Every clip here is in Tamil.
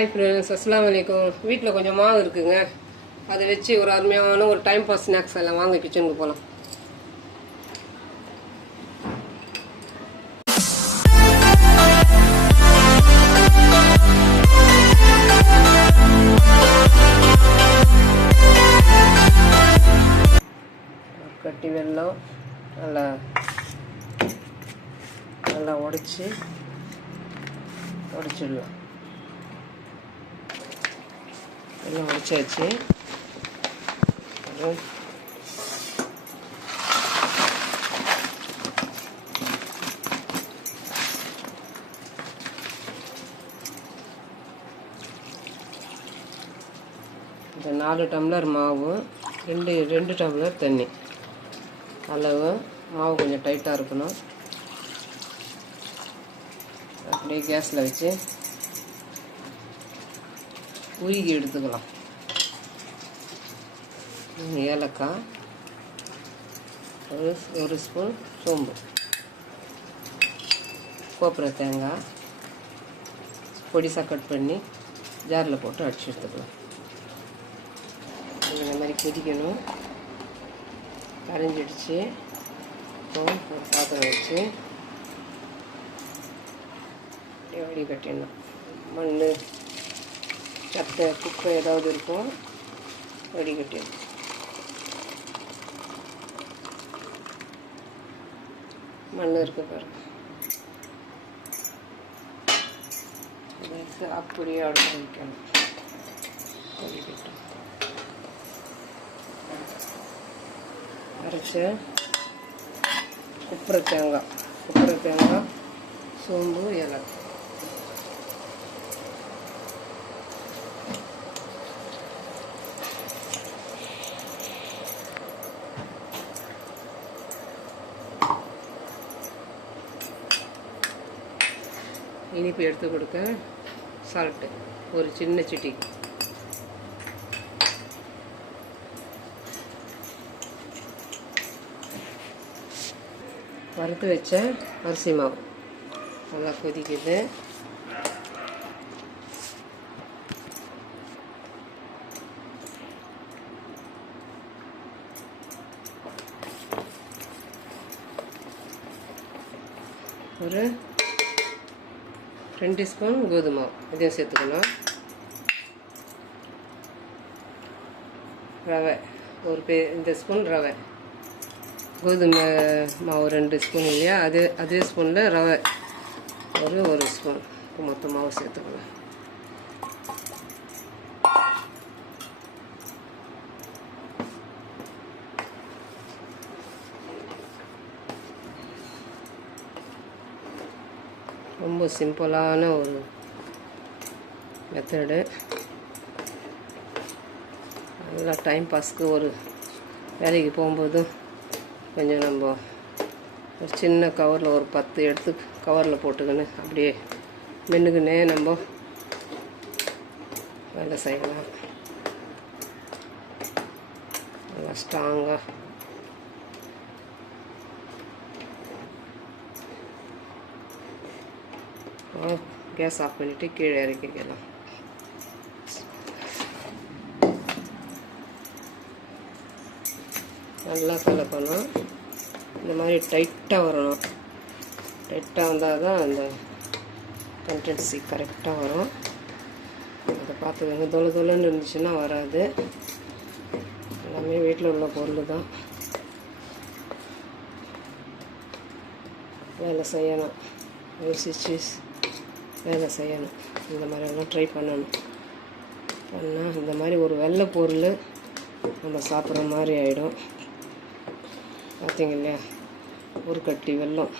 ஹாய் ஃப்ரெண்ட்ஸ், அஸ்ஸலாமு அலைக்கும். வீட்டில் கொஞ்சம் மாவு இருக்குங்க, அதை வச்சு ஒரு அருமையான ஒரு டைம் பாஸ் ஸ்நாக்ஸ் எல்லாம் வாங்க கிச்சனுக்கு போகலாம். கட்டி வெல்லம் நல்லா நல்லா உடைச்சிடலாம். எல்லாம் உடைச்சாச்சு. இந்த 4 டம்ளர் மாவு, ரெண்டு டம்ளர் தண்ணி அளவு. மாவு கொஞ்சம் டைட்டாக இருக்கணும். அப்படியே கேஸில் வச்சு உருகி எடுத்துக்கலாம். ஏலக்காய், ஒரு ஸ்பூன் சோம்பு, கோப்பரை தேங்காய் பொடிசாக கட் பண்ணி ஜாரில் போட்டு அடிச்சு எடுத்துக்கலாம். இந்த மாதிரி கொதிக்கணும். கரைஞ்சிடுச்சு. ஒரு பாத்திரம் வச்சு வடி கட்டிடணும். மண், சட்டை, குப்பை ஏதாவது இருக்கும், வடி கட்டிடணும். மண் இருக்கு பாருங்க. அப்படியே அடுத்து வைக்கணும். வடி கட்டி அரைச்ச குப்பரை தேங்காய், சோம்பு, ஏலக்காய். இனிப்பு எடுத்து கொடுக்க சால்ட்டு ஒரு சின்ன சிட்டி. வறுத்து வச்ச அரிசி மாவு நல்லா கொதிக்குது. ஒரு 2 ஸ்பூன் கோதுமை மாவு இதையும் சேர்த்துக்கணும். ரவை இந்த ஸ்பூன் ரவை. கோதுமை மாவு 2 ஸ்பூன் இல்லையா, அதே ஸ்பூனில் ரவை ஒரு ஸ்பூன் மொத்த மாவு சேர்த்துக்கணும். ரொம்ப சிம்பிளான ஒரு மெத்தடு. நல்லா டைம் பாஸ்க்கு ஒரு வேலைக்கு போகும்போது கொஞ்சம் நம்ம ஒரு சின்ன கவரில் ஒரு 10 எடுத்து கவரில் போட்டுக்கின்னு அப்படியே மென்னுக்குன்னே நம்ம வேலை செய்யலாம். நல்லா ஸ்ட்ராங்காக. கேஸ் ஆஃப் பண்ணிவிட்டு கீழே இறக்கிக்கலாம். நல்லா கலக்கணும். இந்த மாதிரி டைட்டாக வரணும். டைட்டாக வந்தால் தான் அந்த கன்சிஸ்டன்சி கரெக்டாக வரும். அதை பார்த்துக்கோங்க. தொலைன்னு இருந்துச்சுன்னா வராது. எல்லாமே வீட்டில் உள்ள பொருள் தான். வேலை செய்யணும், யோசிச்சு வேலை செய்யணும். இந்த மாதிரியெல்லாம் ட்ரை பண்ணால் இந்த மாதிரி ஒரு வெள்ளை பொருள் நம்ம சாப்பிட்ற மாதிரி ஆகிடும். பார்த்தீங்க இல்லையா, ஒரு கட்டி வெல்லம்,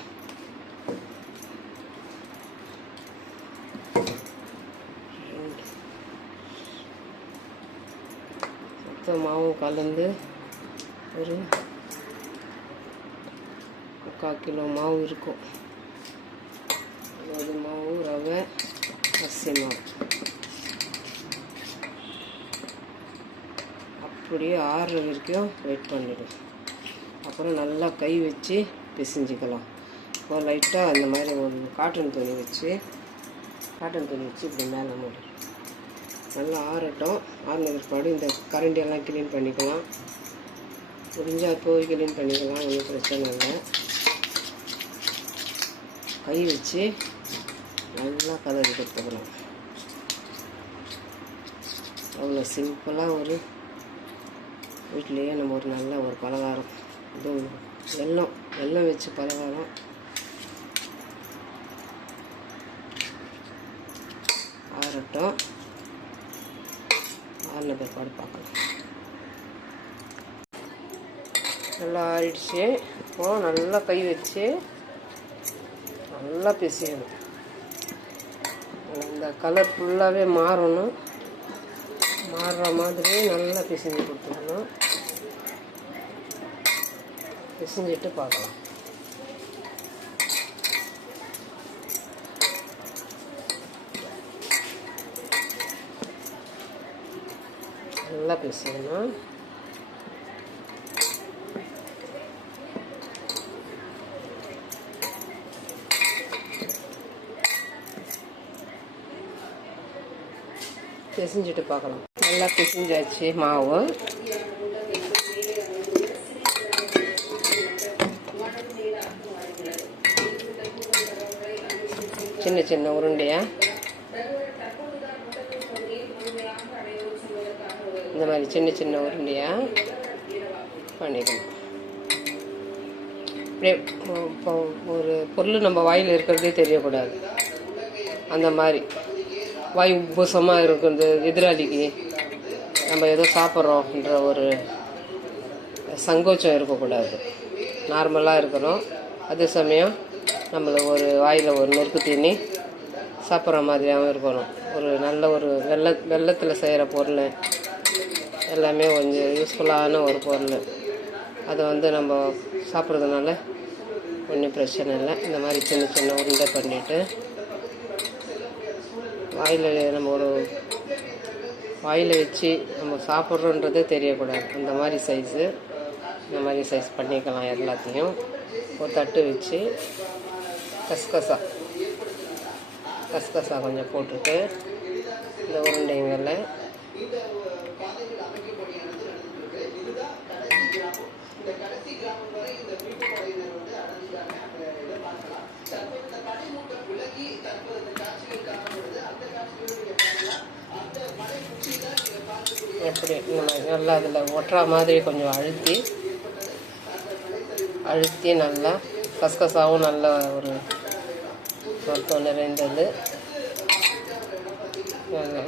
மொத்த மாவும் கலந்து ஒரு 3/4 கிலோ மாவு இருக்கும். கோதுமை மாவு, ரவை, அரிசி மாவு அப்படியே ஆறுற வரைக்கும் வெயிட் பண்ணிவிடும். அப்புறம் நல்லா கை வச்சு பிசைஞ்சிக்கலாம். ஒரு லைட்டாக அந்த மாதிரி ஒரு காட்டன் துணி வச்சு இப்படி மேலே மூடி நல்லா ஆறட்டும். ஆறின பிற்பாடு இந்த கரண்டியெல்லாம் க்ளீன் பண்ணிக்கலாம். முடிஞ்சால் போய் க்ளீன் பண்ணிக்கலாம், ஒன்றும் பிரச்சனை இல்லை. கை வச்சு நல்லா கலரி கொடுத்துக்கலாம். அவ்வளோ சிம்பிளாக ஒரு வீட்டிலையே நம்ம ஒரு நல்ல ஒரு பலகாரம். இது வெல்லம் வச்சு பலகாரம். ஆறட்டும். ஆறின பிற்பாடு பார்க்கலாம். நல்லா ஆறிடுச்சு. இப்போது நல்லா கை வச்சு நல்லா பிசையணும். இந்த கலர் ஃபுல்லாகவே மாறணும். மாறுற மாதிரி நல்லா பிசைஞ்சு கொடுத்துக்கணும். பிசைஞ்சிட்டு பார்க்கலாம். நல்லா பிசையணும். பிசைஞ்சிட்டு பார்க்கலாம். நல்லா பிசைஞ்சாச்சு மாவு. சின்ன சின்ன உருண்டையாக இந்த மாதிரி சின்ன சின்ன உருண்டையாக பண்ணிக்கணும். அப்படியே இப்போ ஒரு பொருள் நம்ம வாயில் இருக்கிறதே தெரியக்கூடாது. அந்த மாதிரி வாய் உப்புசமாக இருக்கிறது எதிராளிக்கு நம்ம ஏதோ சாப்பிட்றோன்ற ஒரு சங்கோச்சம் இருக்கக்கூடாது. நார்மலாக இருக்கணும். அதே சமயம் நம்மளை ஒரு வாயில் ஒரு நொறுக்கு தீனி சாப்பிட்ற மாதிரியாகவும் இருக்கணும். ஒரு நல்ல ஒரு வெள்ளத்தில் செய்கிற பொருள் எல்லாமே கொஞ்சம் யூஸ்ஃபுல்லான ஒரு பொருள். அதை நம்ம சாப்பிட்றதுனால ஒன்றும் பிரச்சனை இல்லை. இந்த மாதிரி சின்ன சின்ன உருண்டை பண்ணிவிட்டு வாயில் வச்சு நம்ம சாப்பிட்றோன்றதே தெரியக்கூடாது. அந்த மாதிரி சைஸு இந்த மாதிரி சைஸ் பண்ணிக்கலாம். எல்லாத்தையும் ஒரு தட்டு வச்சு கசகசா கொஞ்சம் போட்டுட்டு இந்த உருண்டைங்களில் எப்படி இந்த மாதிரி நல்லா அதில் ஒட்டுற மாதிரி கொஞ்சம் அழுத்தி நல்லா கசகசாவும் நல்ல ஒரு சொத்தம் நிறைந்தது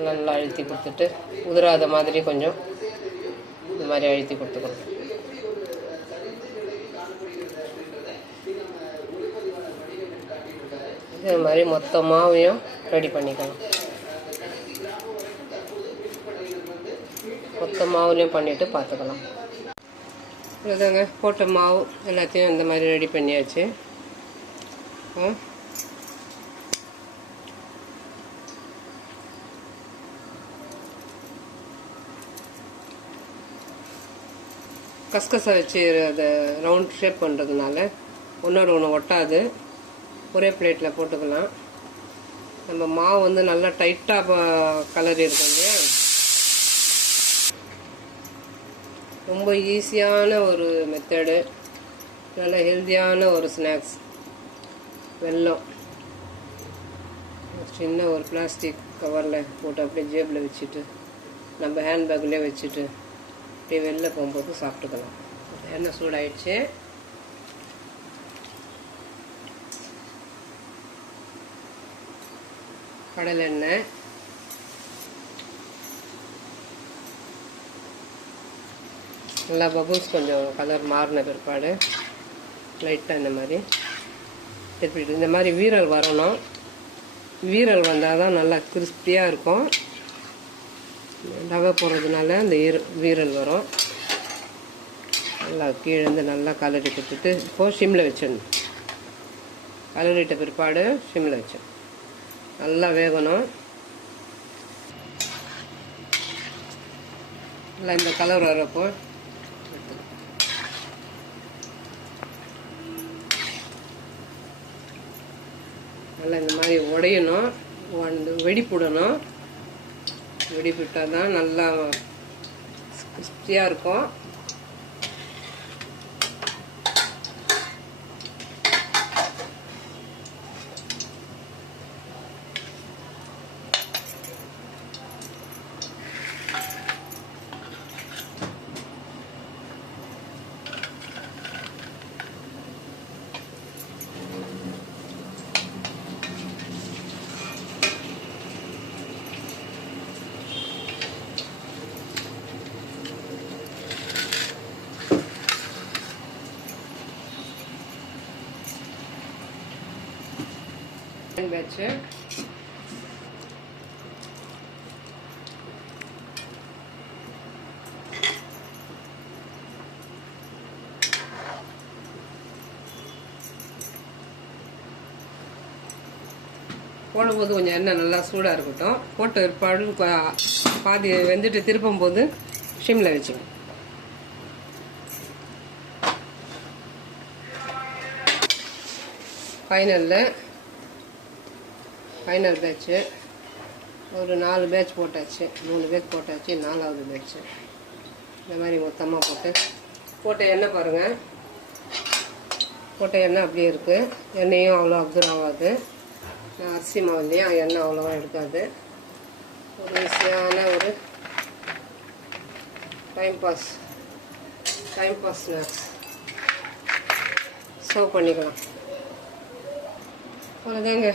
நல்லா அழுத்தி கொடுத்துட்டு உதிராத மாதிரி கொஞ்சம் இந்த மாதிரி அழுத்தி கொடுத்துக்கணும். இதே மாதிரி மொத்த மாவையும் ரெடி பண்ணிக்கலாம். மொத்த மாவுலையும் பண்ணிவிட்டு பார்த்துக்கலாம். இதாங்க போட்ட மாவு எல்லாத்தையும் இந்த மாதிரி ரெடி பண்ணியாச்சு. கசகசா வச்சு அதை ரவுண்ட் ஷேப் பண்ணுறதுனால ஒன்றோட ஒன்று ஒட்டாது. ஒரே பிளேட்டில் போட்டுக்கலாம். நம்ம மாவு நல்லா டைட்டாக கலரி இருக்கும் இல்லையா, ரொம்ப ஈஸியான ஒரு மெத்தடு, நல்ல ஹெல்த்தியான ஒரு ஸ்நாக்ஸ். வெல்லம் சின்ன ஒரு பிளாஸ்டிக் கவரில் போட்டு அப்படியே ஜேபில் வச்சுட்டு நம்ம ஹேண்ட்பேக்லேயே வச்சுட்டு அப்படியே வெளில போகும்போது சாப்பிட்டுக்கலாம். எண்ணெய் சூடாயிடுச்சு. கடலை எண்ணெய், நல்லா பபுள்ஸ் கொஞ்சம் கலர் மாறின பிற்பாடு லைட்டாக இந்த மாதிரி திருப்பிட்டு இந்த மாதிரி வீரல் வரணும். வீரல் வந்தால் தான் நல்லா கிறிஸ்பியாக இருக்கும். ரவை போடுறதுனால அந்த வீரல் வரும். நல்லா கீழேருந்து நல்லா கலரி கொடுத்துட்டு இப்போது சிம்மில் வச்சிடணும். கலரிட்ட பிற்பாடு சிம்மில் வச்சோம். நல்லா வேகணும். நல்லா இந்த கலர் வரப்போ நல்லா இந்த மாதிரி உடையணும், வெடிப்புடணும். வெடிப்பிட்டால் தான் நல்லா கிறிஸ்பியாக இருக்கும். பேட்சு போடும்போது கொஞ்சம் எண்ணெய் நல்லா சூடாக இருக்கட்டும். போட்டு ஏற்பாடு பாதி வெந்துட்டு திருப்பும் போது ஷிம்மில் வச்சுக்கணும். ஃபைனல் பேட்ச்சு ஒரு 4 பேட்ச் போட்டாச்சு, 3 பேட்ச் போட்டாச்சு, 4வது பேட்ச்சு. இந்த மாதிரி மொத்தமாக போட்ட எண்ணெய் பாருங்கள். போட்ட எண்ணெய் அப்படியே இருக்குது. எண்ணெயும் அவ்வளோ அப்சர்வ் ஆகாது. அரிசி மாவுலையும் எண்ணெய் அவ்வளோவா எடுக்காது. ஒரு ஈஸியான ஒரு டைம் பாஸ் ஸ்நாக்ஸ் சர்வ் பண்ணிக்கலாம். அவ்வளோதாங்க.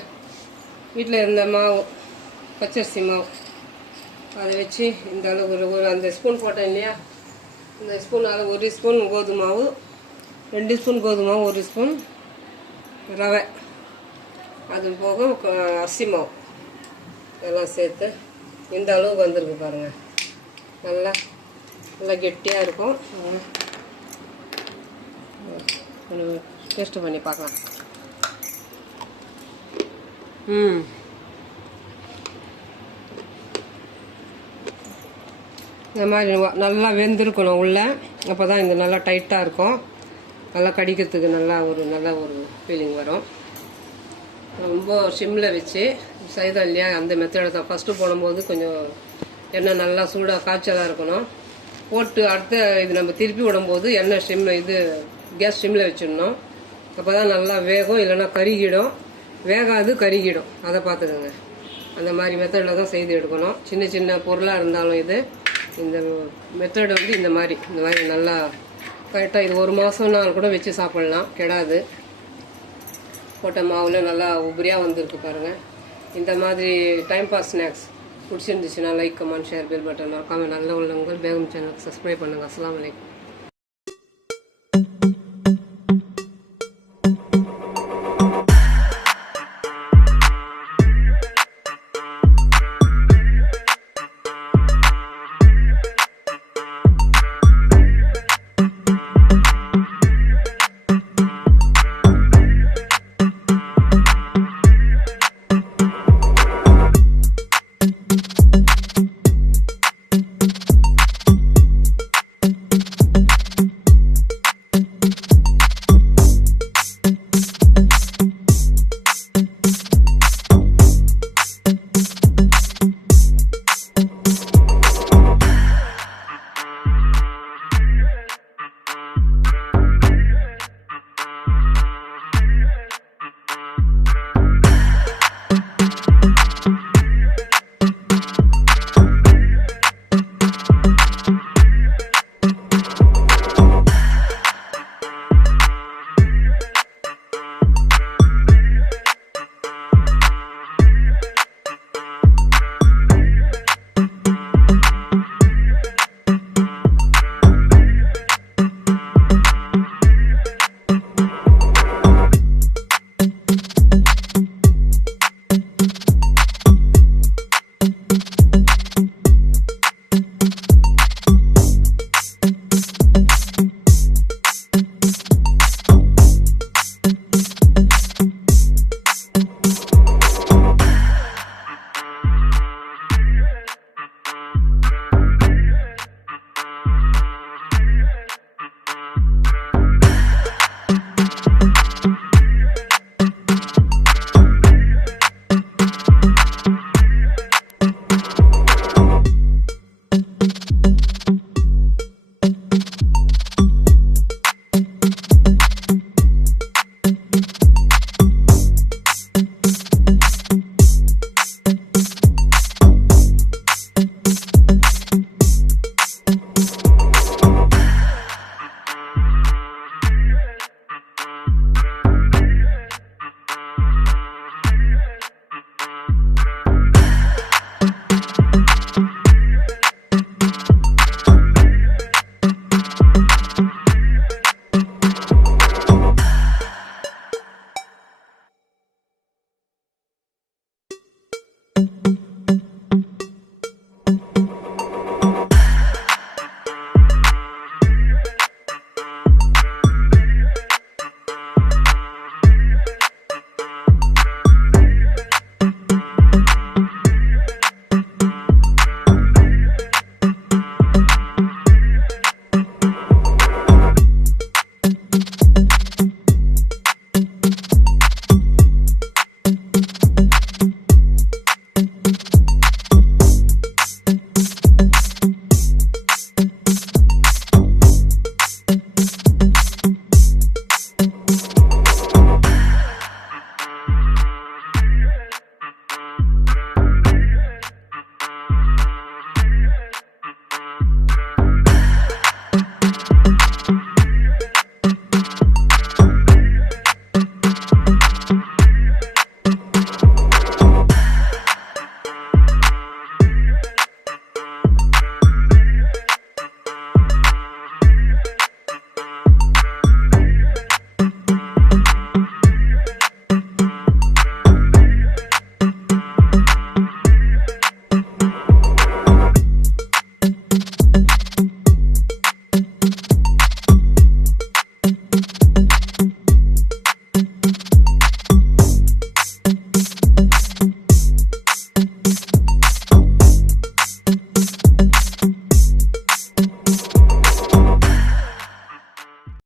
வீட்டில் இருந்த மாவு, பச்சரிசி மாவு, அதை வச்சு இந்த அளவு ஒரு அந்த ஸ்பூன் போட்டேன் இல்லையா, இந்த ஸ்பூனால் 1 ஸ்பூன் கோதுமை மாவு, 2 ஸ்பூன் கோதுமை மாவு, 1 ஸ்பூன் ரவை, அது போக அரிசி மாவு எல்லாம் சேர்த்து இந்த அளவுக்கு வந்திருக்கு பாருங்கள். நல்லா கெட்டியாக இருக்கும். டேஸ்ட்டு பண்ணி பார்க்கலாம். இந்த மாதிரி நல்லா வெந்திருக்கணும் உள்ள. அப்போ தான் இந்த நல்லா டைட்டாக இருக்கும். நல்லா கடிக்கிறதுக்கு நல்ல ஒரு ஃபீலிங் வரும். ரொம்ப சிம்மில் வச்சு செய்தோம் இல்லையா, அந்த மெத்தடை தான். ஃபஸ்ட்டு போடும்போது கொஞ்சம் எண்ணெய் நல்லா சூடாக காய்ச்சலாக இருக்கணும். போட்டு அடுத்த இது நம்ம திருப்பி விடும்போது எண்ணெய் கேஸ் சிம்மில் வச்சிடணும். அப்போ தான் நல்லா வேகும். இல்லைன்னா கருகிடும். அதை பார்த்துக்கோங்க. அந்த மாதிரி மெத்தடில் தான் செய்து எடுக்கணும். சின்ன பொருளாக இருந்தாலும் இந்த மெத்தட் இந்த மாதிரி நல்லா கரெக்டாக இது 1 மாதம்னாலும் கூட வச்சு சாப்பிட்லாம், கெடாது. போட்ட மாவில் நல்லா உபரியாக வந்திருக்கு பாருங்கள். இந்த மாதிரி டைம் பாஸ் ஸ்நாக்ஸ் பிடிச்சிருந்துச்சுன்னா like, comment, share, bell button மறக்காமல் நல்ல உள்ளவங்க பேகம் சேனலுக்கு சப்ஸ்கிரைப் பண்ணுங்கள். அஸ்ஸலாமு அலைக்கும்.